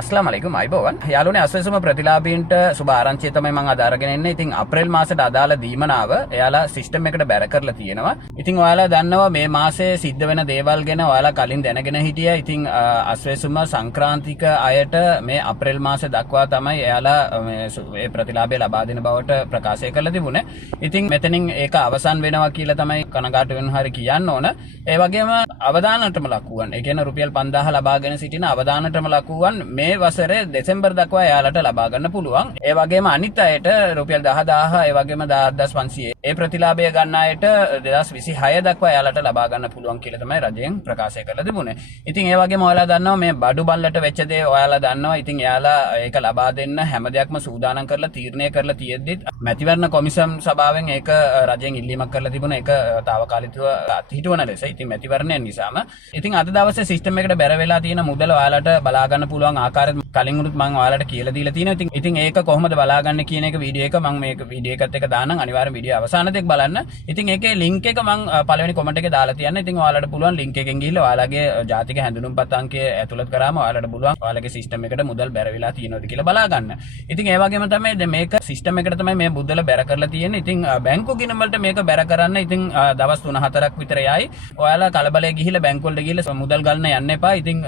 අස්ලාමලයිකුම් අයිබෝවන් යාළුවනේ අස්වැසුම ප්‍රතිලාභීන්ට සුබ ආරංචිය තමයි මම අද අරගෙන එන්නේ. ඉතින් අප්‍රේල් මාසෙට අදාළ දීමනාව එයාලා සිස්ටම් එකට බැර කරලා තියෙනවා. ඉතින් ඔයාලා දන්නවා මේ මාසේ සිද්ධ වෙන දේවල් ගැන ඔයාලා කලින් දැනගෙන හිටියා. ඉතින් අස්වැසුම සංක්‍රාන්තික අයට මේ අප්‍රේල් මාසෙ දක්වා තමයි එයාලා මේ ප්‍රතිලාභය ලබා දෙන බවට ප්‍රකාශය කරලා තිබුණේ. ඉතින් මෙතනින් ඒක අවසන් වෙනවා කියලා තමයි කනගාටු වෙන හරිය කියන්න ඕන. ඒ වගේම අවදානටම ලකුවන්. ඒ කියන්නේ රුපියල් 5000 ලබාගෙන සිටින අවදානටම ලකුවන් මේ වසරේ දෙසැම්බර් දක්වා එයාලට ලබා ගන්න පුළුවන්. ඒ වගේම අනිත් අයට රුපියල් 10000 ඒ වගේම 10500 ඒ ප්‍රතිලාභය ගන්න අයට 2026 දක්වා එයාලට ලබා ගන්න පුළුවන් කියලා තමයි රජයෙන් ප්‍රකාශය කරලා තිබුණේ. ඉතින් ඒ වගේම ඔයාලා දන්නවා මේ බඩු බල්ලට වෙච්ච දේ ඔයාලා දන්නවා. ඉතින් එයාලා ඒක ලබා දෙන්න හැම දෙයක්ම සූදානම් කරලා තීරණය කරලා තියෙද්දි මැතිවරණ කොමිසම් සභාවෙන් ඒක රජයෙන් ඉල්ලීමක් කරලා තිබුණා. ඒක తాවකාලිකව අත්හිටවන ලෙස. ඉතින් මැතිවරණය නිසාම ඉතින් අද දවසේ සිස්ටම් එකට බැර වෙලා තියෙන මුදල ඔයාලට බලා ගන්න පුළුවන් ආකාරය කලින් උරුත් මම ඔයාලට කියලා දීලා තියෙනවා. ඉතින් ඒක කොහොමද බලාගන්නේ කියන එක වීඩියෝ එක මම මේක වීඩියෝ එකත් එක්ක දාන්නම්. අනිවාර්යෙන් වීඩියෝ අවසානයේදී බලන්න. ඉතින් ඒකේ link එක මම පළවෙනි comment එකේ දාලා තියන්න. ඉතින් ඔයාලට පුළුවන් link එකෙන් ගිහිල්ලා ඔයාලගේ ජාතික හැඳුනුම්පත් අංකය ඇතුළත් කරාම ඔයාලට පුළුවන් ඔයාලගේ සිස්ටම් එකට මුදල් බැර වෙලා තියෙනවද කියලා බලා ගන්න. ඉතින් ඒ වගේම තමයි දැන් මේක සිස්ටම් එකට තමයි මේ මුදල බැර කරලා තියෙන්නේ. ඉතින් බැංකු ගිණුම් වලට මේක බැර කරන්න ඉතින් දවස් 3-4ක් විතර යයි. ඔයාලා කලබලයේ ගිහිල්ලා බැංකු වලට ගිහිල්ලා මුදල් ගන්න යන්න එපා. ඉතින්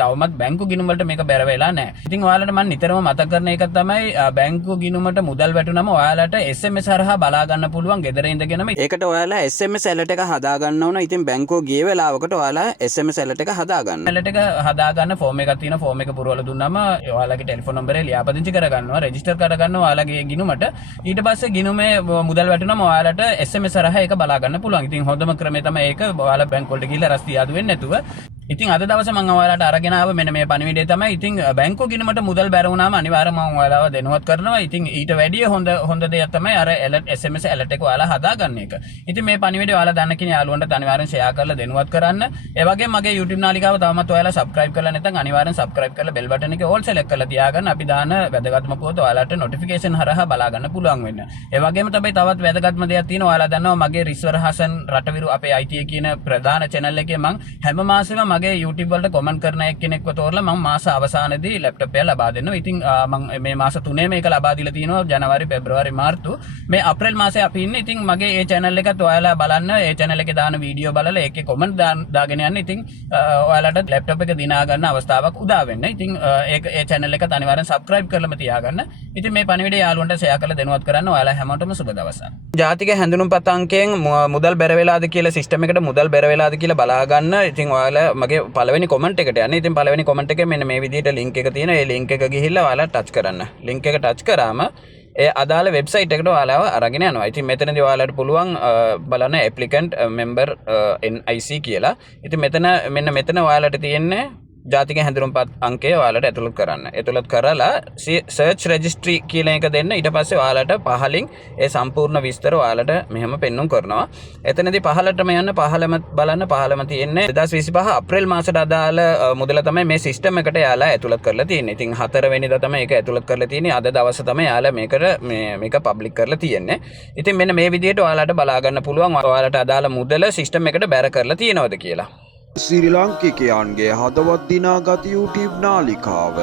තවමත් බැංකු ගිණුම් වලට මේක බැර වෙලා නැහැ. ඉතින් ඔයාලට මම නිතරම මතක් කරන එක තමයි බැංකු ගිණුමට මුදල් වැටුනම ඔයාලට SMS හරහා බලා ගන්න පුළුවන් ගෙදර ඉඳගෙනම. ඒකට ඔයාලා SMS alert එක හදා ගන්න ඕන. ඉතින් බැංකුව ගිය වෙලාවකට ඔයාලා SMS alert එක හදා ගන්න. alert එක හදා ගන්න ෆෝම් එකක් තියෙනවා. ෆෝම් එක පුරවලා දුන්නාම ඔයාලගේ ටෙලිෆෝන් නම්බරේ ලියාපදිංචි කරගන්නවා. රෙජිස්ටර් කරගන්නවා ඔයාලගේ ගිණුමට. ඊට පස්සේ ගිණුමේ මුදල් වැටුනම ඔයාලට SMS හරහා ඒක බලා ගන්න පුළුවන්. ඉතින් හොඳම ක්‍රමය තමයි ඒක ඔයාලා බැංකුව වලට ගිහිල්ලා රස්තිය ආදු වෙන්නේ නැතුව. ඉතින් අද දවසේ මම ඔයාලට අරගෙන ආව මෙන්න මේ පණිවිඩය තමයි. ඉතින් බැංකුව ගිණුමට මුදල් බැර වුණාම අනිවාර්යයෙන්ම මම ඔයාලව දැනුවත් කරනවා. ඉතින් ඊට වැඩිය හොඳ දෙයක් තමයි අර SMS alert එක ඔයාලා හදාගන්න එක. ඉතින් මේ පණිවිඩය ඔයාලා දන්න කෙනා යාළුවන්ට අනිවාර්යෙන් share කරලා දැනුවත් කරන්න. ඒ වගේම මගේ YouTube නාලිකාව තවමත් ඔයාලා subscribe කරලා නැත්නම් අනිවාර්යෙන් subscribe කරලා bell button එකේ all select කරලා තියාගන්න. අපි දාන වැදගත්ම පුවත ඔයාලට notification හරහා බලා ගන්න පුළුවන් වෙන්න. ඒ වගේම තමයි තවත් වැදගත්ම දෙයක් තියෙනවා. ඔයාලා දන්නවා මගේ රිස්වර් හසන් රටවිරු අපේ IT කියන ප්‍රධාන channel එකේ මම හැම මාසෙම මගේ YouTube වලට comment කරන එක්කෙනෙක්ව තෝරලා මම මාස අවසානයේදී laptop එක ලබා දෙනවා. ඉතින් මම මේ මාස 3 මේක ලබා දීලා තියෙනවා. ජනවාරි පෙබ්‍රවාරි මාර්තු මේ අප්‍රේල් මාසේ අපි ඉන්නේ. ඉතින් මගේ ඒ channel එකත් ඔයාලා බලන්න. ඒ channel එකේ දාන වීඩියෝ බලලා ඒකේ comment දාගෙන යන්න. ඉතින් ඔයාලට laptop එක දිනා ගන්න අවස්ථාවක් උදා වෙන්න. ඉතින් ඒක ඒ channel එකත් අනිවාර්යෙන් subscribe කරලාම තියාගන්න. ඉතින් මේ පණිවිඩය යාළුවන්ට share කරලා දැනුවත් කරන්න. ඔයාලා හැමෝටම සුබ දවසක්. ජාතික හැඳුනුම්පත් අංකයෙන් මුදල් බැර වෙලාද කියලා සිස්ටම් එකට මුදල් බැර වෙලාද කියලා බලා ගන්න. ඉතින් ඔයාලා මගේ පළවෙනි comment එකට යන්න. ඉතින් පළවෙනි comment එකේ මෙන්න මේ විදිහට link එක තියෙනවා. ඒ link එක ගිහිල්ලා ඔයාලා touch කරන්න. link එක touch කරාම ඒ අදාළ වෙබ්සයිට් එකට ඔයාලව අරගෙන යනවා. ඉතින් මෙතනදී ඔයාලට පුළුවන් බලන්න applicant member NIC කියලා. ඉතින් මෙතන ඔයාලට තියෙන්නේ ජාතික හැඳුනුම්පත් අංකය ඔයාලට ඇතුළත් කරන්න. ඇතුළත් කරලා search registry කියලා එක දෙන්න. ඊට පස්සේ ඔයාලට පහලින් ඒ සම්පූර්ණ විස්තර ඔයාලට මෙහෙම පෙන්වුම් කරනවා. එතනදී පහලටම යන්න පහලම බලන්න. පහලම තියෙන්නේ 2025 අප්‍රේල් මාසයට අදාළ මුදල තමයි මේ සිස්ටම් එකට යාලා ඇතුළත් කරලා තියෙන්නේ. ඉතින් 4 වෙනිදා තමයි ඒක ඇතුළත් කරලා තියෙන්නේ. අද දවසේ තමයි යාලා මේක පබ්ලික් කරලා තියෙන්නේ. ඉතින් මෙන්න මේ විදිහට ඔයාලට බලා ගන්න පුළුවන් ඔයාලට අදාළ මුදල සිස්ටම් එකට බැර කරලා තියෙනවද කියලා. ශ්‍රී ලාංකිකයන්ගේ හදවත් දිනාගත YouTube නාලිකාව